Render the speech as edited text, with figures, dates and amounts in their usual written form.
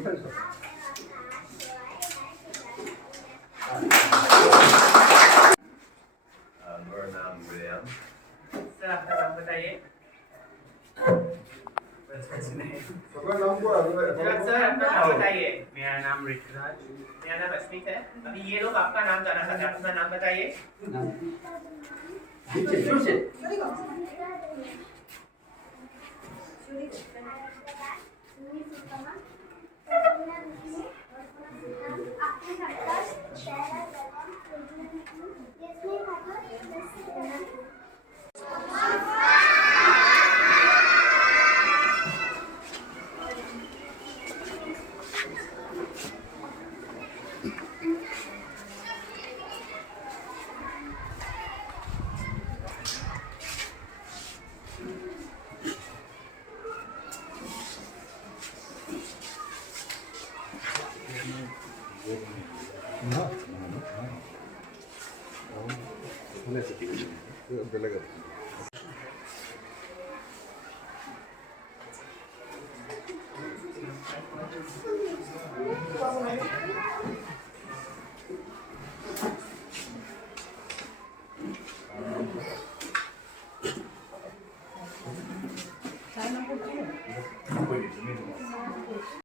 मेरा नाम William. Sir आपका नाम बताइए। सर अपना नाम बताइए। मेरा नाम ऋतुराज। मेरा नाम अस्मित है। अभी ये लोग आपका नाम जाना चाहते हैं, अपना नाम बताइए।